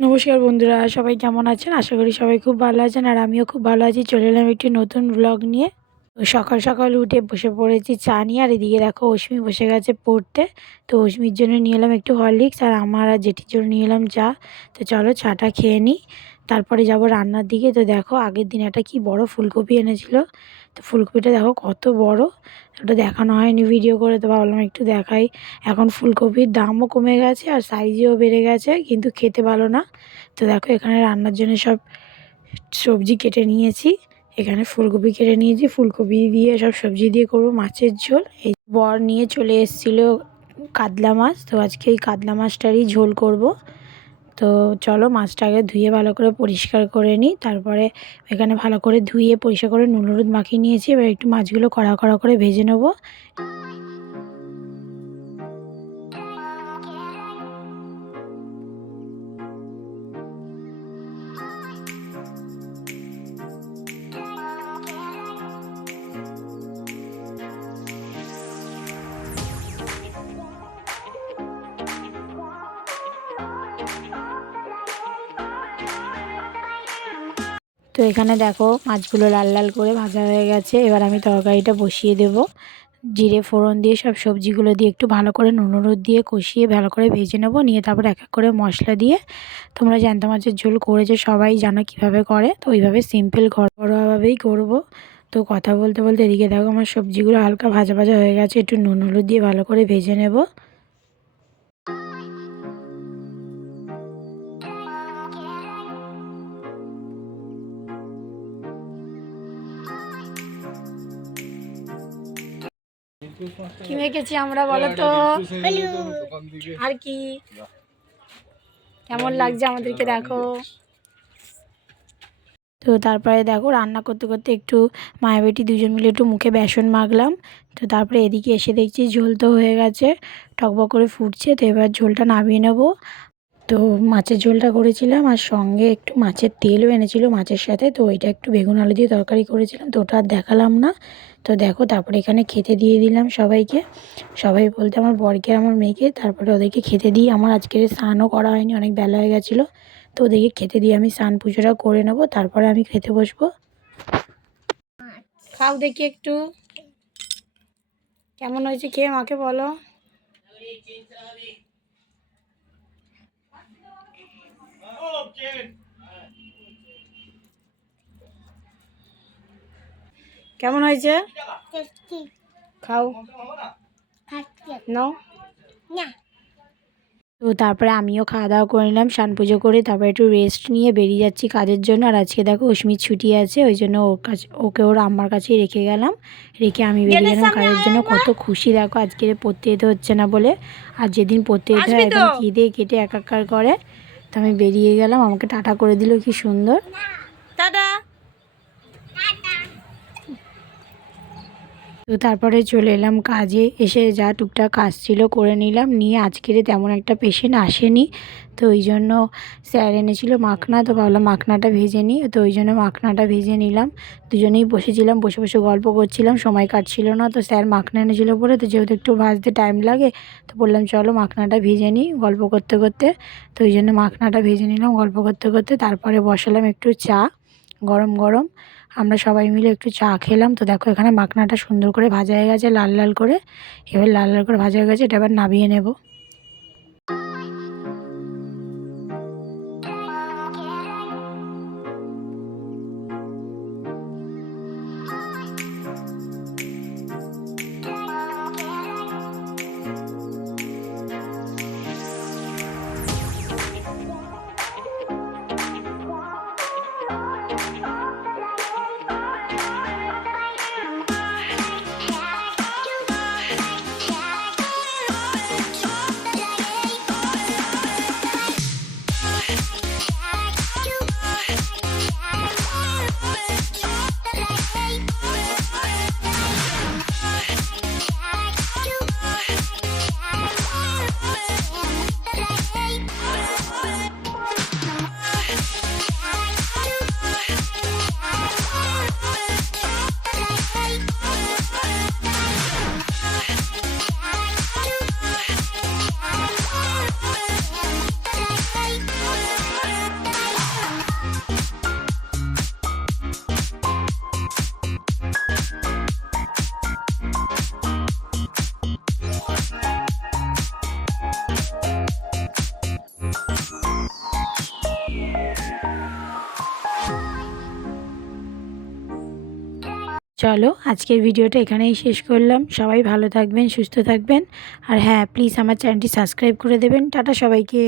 নমস্কার বন্ধুরা, সবাই কেমন আছেন? আশা করি সবাই খুব ভালো আছেন আর আমিও খুব ভালো আছি। চলে এলাম একটি নতুন ব্লগ নিয়ে। সকাল সকাল উঠে বসে পড়েছি চা নিয়ে, আর এদিকে দেখো অশ্মি বসে গেছে পড়তে। তো অশ্মির জন্য নিয়ে এলাম একটু হরলিক্স, আর আমার আর জেঠির জন্য নিয়ে এলাম চা। তো চলো চাটা খেয়ে নিই। তারপরে যাব রান্নার দিকে। তো দেখো আগের দিন একটা কি বড় ফুলকপি এনেছিল। তো ফুলকপিটা দেখো কত বড়। ওটা দেখানো হয়নি ভিডিও করে তো ভাবলাম একটু দেখাই। এখন ফুলকপির দামও কমে গেছে আর সাইজেও বেড়ে গেছে, কিন্তু খেতে ভালো না। তো দেখো এখানে রান্নার জন্য সব সবজি কেটে নিয়েছি। এখানে ফুলকপি কেটে নিয়েছি, ফুলকপি দিয়ে সব সবজি দিয়ে করব মাছের ঝোল। এই বর নিয়ে চলে এসেছিল কাতলা মাছ, তো আজকে এই কাতলা মাছটারই ঝোল করব। তো চলো মাছটা আগে ধুয়ে ভালো করে পরিষ্কার করে নিই। তারপরে এখানে ভালো করে ধুয়ে পরিষ্কার করে নুন, হলুদ মাখিয়ে নিয়েছি। এবার একটু মাছগুলো কড়া কড়া করে ভেজে নেব। তো এখানে দেখো মাছগুলো লাল লাল করে ভাজা হয়ে গেছে। এবার আমি তরকারিটা বসিয়ে দেব। জিরে ফোড়ন দিয়ে সব সবজিগুলো দিয়ে একটু ভালো করে নুন হলুদ দিয়ে কষিয়ে ভালো করে ভেজে নেব। নিয়ে তারপর এক এক করে মশলা দিয়ে তোমরা জ্যান্ত মাছের ঝোল করেছ, সবাই জানো কীভাবে করে। তো ওইভাবে সিম্পল ঘরোয়াভাবেই করব। তো কথা বলতে বলতে এদিকে দেখো আমার সবজিগুলো হালকা ভাজা ভাজা হয়ে গেছে। একটু নুন হলুদ দিয়ে ভালো করে ভেজে নেব। কি মেখেছি আমরা বলো তো? আর কি? কেমন লাগছে আমাদেরকে দেখো? তো তারপরে দেখো, রান্না করতে করতে একটু মায়া বেটি দুজন মিলে একটু মুখে বেসন মাখলাম। তো তারপরে এদিকে এসে দেখছি ঝোল তো হয়ে গেছে, টকবক করে ফুটছে, তো এবার ঝোলটা নামিয়ে নেব। তো মাছের ঝোলটা করেছিলাম আর সঙ্গে একটু মাছের তেলও এনেছিল মাছের সাথে। তো ওইটা একটু বেগুন, আলু দিয়ে তরকারি করেছিলাম, তো ওটা আর দেখালাম না। তো দেখো, তারপরে এখানে খেতে দিয়ে দিলাম সবাইকে। সবাই বলতে আমার বরকে, আমার মেয়েকে, তারপরে ওদেরকে খেতে দিয়ে আমার আজকের স্নানও করা হয়নি, অনেক বেলা হয়ে গেছিল। তো ওদেরকে খেতে দিয়ে আমি স্নান পুজোটা করে নেব, তারপরে আমি খেতে বসবো। খাও দেখি একটু। কেমন হয়েছে খেয়ে, মাকে বলো। কেমন হয়েছে? খাও। নাও। তো তারপরে আমিও খাওয়া দাওয়া করে নিলাম স্নান পুজো করে তারপরে একটু রেস্ট নিয়ে বেরিয়ে যাচ্ছি কাজের জন্য। আর আজকে দেখো অশ্মির ছুটি আছে ওই জন্য ওর কাছে ওকে ওর আম্মার কাছেই রেখে গেলাম। রেখে আমি বেরিয়ে গেলাম কাজের জন্য। কত খুশি দেখো আজকে পড়তে যেতে হচ্ছে না বলে। আর যেদিন পড়তে যেতে হয় একদম কেঁদে কেটে একাকার করে। তো আমি বেরিয়ে গেলাম আমাকে টাটা করে দিল কি সুন্দর। টাটা তো তারপরে চলে এলাম কাজে, এসে যা টুকটাক কাজ ছিল করে নিলাম। নিয়ে আজকের তেমন একটা পেশেন্ট আসেনি, তো ওই জন্য স্যার এনেছিল মাখনা, তো ভাবলাম মাখনাটা ভেজে নিই। তো ওই জন্য মাখনাটা ভেজে নিলাম। দুজনেই বসেছিলাম, বসে বসে গল্প করছিলাম, সময় কাটছিল না। তো স্যার মাখনা এনেছিল বলে তো যেহেতু একটু ভাজতে টাইম লাগে, তো বললাম চলো মাখনাটা ভেজে নিই গল্প করতে করতে। তো ওই জন্য মাখনাটা ভেজে নিলাম গল্প করতে করতে, তারপরে বসালাম একটু চা। গরম গরম। আমরা সবাই মিলে একটু চা খেলাম। তো দেখো, এখানে মাখনাটা সুন্দর করে ভাজা হয়ে গেছে, লাল লাল করে। এবার লাল লাল করে ভাজা হয়ে গেছে, এটা এবার নামিয়ে নেব। চলো আজকের ভিডিওটা এখানেই শেষ করলাম। সবাই ভালো থাকবেন, সুস্থ থাকবেন। আর হ্যাঁ প্লিজ আমার চ্যানেলটি সাবস্ক্রাইব করে দেবেন। টাটা সবাইকে।